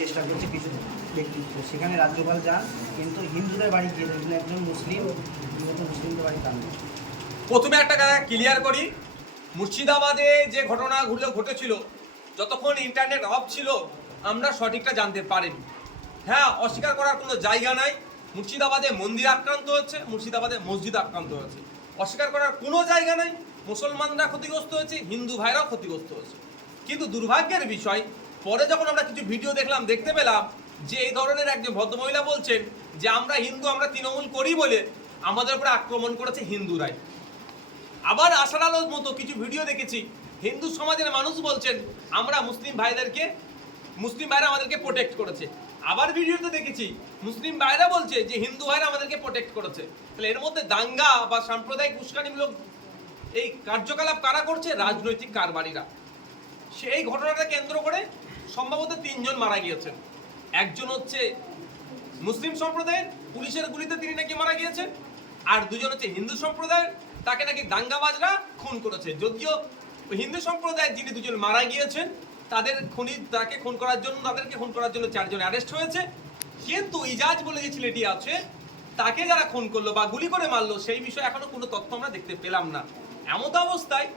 চেষ্টা করছে কিছু ব্যক্তিত্ব। সেখানে রাজ্যপাল যান, কিন্তু হিন্দুদের বাড়ি গিয়ে দেখলেন একজন মুসলিম মুসলিমদের বাড়ি কান। প্রথমে একটা কথা ক্লিয়ার করি, মুর্শিদাবাদে যে ঘটনাগুলো ঘটেছিল, যতক্ষণ ইন্টারনেট অফ ছিল আমরা সঠিকটা জানতে পারিনি। হ্যাঁ, অস্বীকার করার কোনো জায়গা নাই। মুর্শিদাবাদে মন্দির আক্রান্ত হচ্ছে, মুর্শিদাবাদে মসজিদ আক্রান্ত হয়েছে, অস্বীকার করার কোনো জায়গা নাই। মুসলমানরা ক্ষতিগ্রস্ত হয়েছে, হিন্দু ভাইরাও ক্ষতিগ্রস্ত হয়েছে। কিন্তু দুর্ভাগ্যের বিষয়, পরে যখন আমরা কিছু ভিডিও দেখলাম, দেখতে পেলাম যে এই ধরনের একজন ভদ্রমহিলা বলছেন যে আমরা হিন্দু, আমরা তৃণমূল করি বলে আমাদের উপরে আক্রমণ করেছে হিন্দুরাই। আবার আশার আলোর মতো কিছু ভিডিও দেখেছি, হিন্দু সমাজের মানুষ বলছেন আমরা মুসলিম ভাইরা আমাদেরকে প্রোটেক্ট করেছে। আবার ভিডিওতে দেখেছি মুসলিম ভাইরা বলছে যে হিন্দু ভাইরা আমাদেরকে প্রোটেক্ট করেছে। তাহলে এর মধ্যে দাঙ্গা বা সাম্প্রদায়িক উস্কানিমূলক এই কার্যকলাপ কারা করছে? রাজনৈতিক কারবারিরা। সেই ঘটনাটা কেন্দ্র করে সম্ভবত 3 জন মারা গিয়েছেন। একজন হচ্ছে মুসলিম সম্প্রদায়ের, পুলিশের গুলিতে তিনি নাকি মারা গিয়েছেন। আর 2 জন হচ্ছে হিন্দু সম্প্রদায়ের, তাকে নাকি দাঙ্গাবাজরা খুন করেছে। যদিও হিন্দু সম্প্রদায়ের যিনি 2 জন মারা গিয়েছেন তাদেরকে খুন করার জন্য 4 জন অ্যারেস্ট হয়েছে। কিন্তু ইজাজ বলে যে ছেলেটি আছে, তাকে যারা খুন করলো বা গুলি করে মারলো, সেই বিষয়ে এখনো কোনো তথ্য আমরা দেখতে পেলাম না। এমত অবস্থায়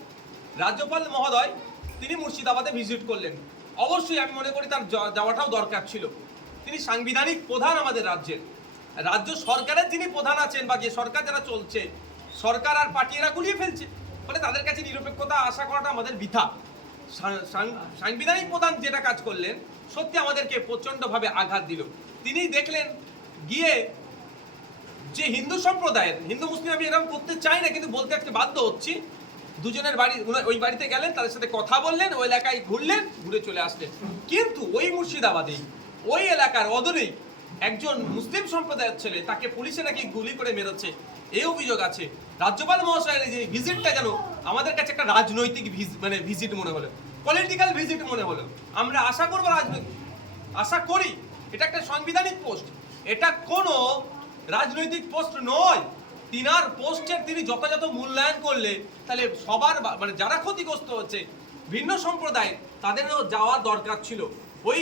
রাজ্যপাল মহোদয় তিনি মুর্শিদাবাদে ভিজিট করলেন। অবশ্যই আমি মনে করি তার যাওয়াটাও দরকার ছিল। তিনি সাংবিধানিক প্রধান আমাদের রাজ্যের, রাজ্য সরকারের যিনি প্রধান আছেন বা যে সরকার যারা চলছে, সরকার আর পার্টিরা গুলিয়ে ফেলছে, ফলে তাদের কাছে নিরপেক্ষতা আশা করাটা আমাদের বৃথা। সাংবিধানিক প্রধান যেটা কাজ করলেন, সত্যি আমাদেরকে প্রচণ্ডভাবে আঘাত দিল। তিনি দেখলেন গিয়ে যে হিন্দু সম্প্রদায়ের, হিন্দু মুসলিম আমি এরকম করতে চাই না, কিন্তু বলতে আজকে বাধ্য হচ্ছি, 2 জনের বাড়ি, ওই বাড়িতে গেলেন, তাদের সাথে কথা বললেন, ওই এলাকায় ঘুরলেন, ঘুরে চলে আসলেন। কিন্তু ওই মুর্শিদাবাদে ওই এলাকার অদূরেই একজন মুসলিম সম্প্রদায়ের ছেলে, তাকে পুলিশে নাকি গুলি করে মেরেছে, এই অভিযোগ আছে। রাজ্যপাল মহাশয়ের যে ভিজিটটা যেন আমাদের কাছে একটা রাজনৈতিক ভিজিট মনে হলো, পলিটিক্যাল ভিজিট মনে হলো। আমরা আশা করি এটা একটা সাংবিধানিক পোস্ট, এটা কোনো রাজনৈতিক পোস্ট নয়। তিনার পোস্টের তিনি যথাযথ মূল্যায়ন করলে তাহলে সবার যারা ক্ষতিগ্রস্ত হচ্ছে ভিন্ন সম্প্রদায়, তাদেরও যাওয়ার দরকার ছিল। ওই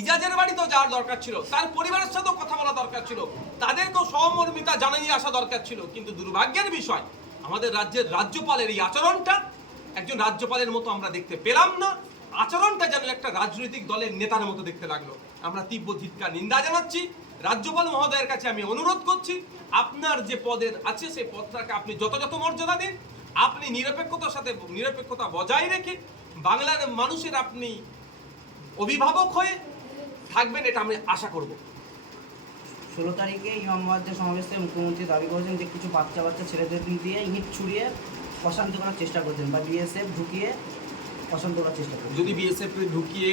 ইজাজের বাড়িতেও যাওয়ার দরকার ছিল, তার পরিবারের সাথেও কথা বলা দরকার ছিল, তাদেরকেও সহমর্মিতা জানিয়ে আসা দরকার ছিল। কিন্তু দুর্ভাগ্যের বিষয়, আমাদের রাজ্যের রাজ্যপালের এই আচরণটা একজন রাজ্যপালের মতো আমরা দেখতে পেলাম না। আচরণটা যেন একটা রাজনৈতিক দলের নেতার মতো দেখতে লাগলো। আমরা তীব্র ধিক্কার নিন্দা জানাচ্ছি। রাজ্যপাল মহোদয়ের কাছে আমি অনুরোধ করছি, আপনার যে পদের আছে সেই পদটাকে আপনি যথাযথ মর্যাদা দিন। আপনি নিরপেক্ষতা বজায় রেখে বাংলার মানুষের আপনি অভিভাবক হয়ে থাকবেন, এটা আমি আশা করব। 16 তারিখে ইমাম মসজিদের সমাবেশে মুখ্যমন্ত্রী দাবি করেছেন যে কিছু বাচ্চা ছেলেদের দিয়ে ইট ছুড়িয়ে অশান্ত করার চেষ্টা করছেন, বা বিএসএফ ঢুকিয়ে অশান্ত করার চেষ্টা করছেন। যদি বিএসএফ ঢুকিয়ে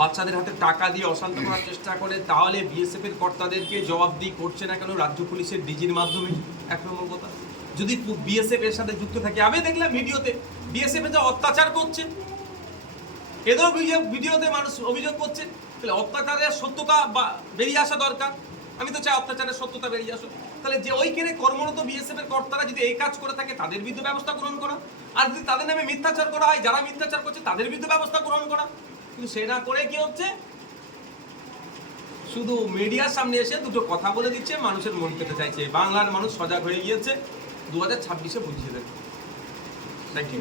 বাচ্চাদের হাতে টাকা দিয়ে অশান্ত করার চেষ্টা করে, তাহলে বিএসএফ এর কর্তাদেরকে জবাবদিহি করছে না কেন রাজ্য পুলিশের ডিজির মাধ্যমে? 1 নম্বর কথা। যদি বিএসএফ এর সাথে যুক্ত থাকে, আমি দেখলাম ভিডিওতে বিএসএফ এর যে অত্যাচার করছে, এদের ভিডিওতে মানুষ অভিযোগ করছে, তাহলে অত্যাচারের সত্যতা বেরিয়ে আসা দরকার। আমি তো চাই অত্যাচারের সত্যতা বেরিয়ে আসুক। তাহলে যে ওইখানে কর্মরত বিএসএফ এর কর্তারা যদি এই কাজ করে থাকে, তাদের বিরুদ্ধে ব্যবস্থা গ্রহণ করা। আর যদি তাদের নামে মিথ্যাচার করা হয়, যারা মিথ্যাচার করছে তাদের বিরুদ্ধে ব্যবস্থা গ্রহণ করা। কিন্তু সে না করে কি হচ্ছে, শুধু মিডিয়ার সামনে এসে 2টো কথা বলে দিচ্ছে, মানুষের মন পেতে চাইছে। বাংলার মানুষ সজাগ হয়ে গিয়েছে, 2026-এ বুঝিয়ে দেবে। Thank you.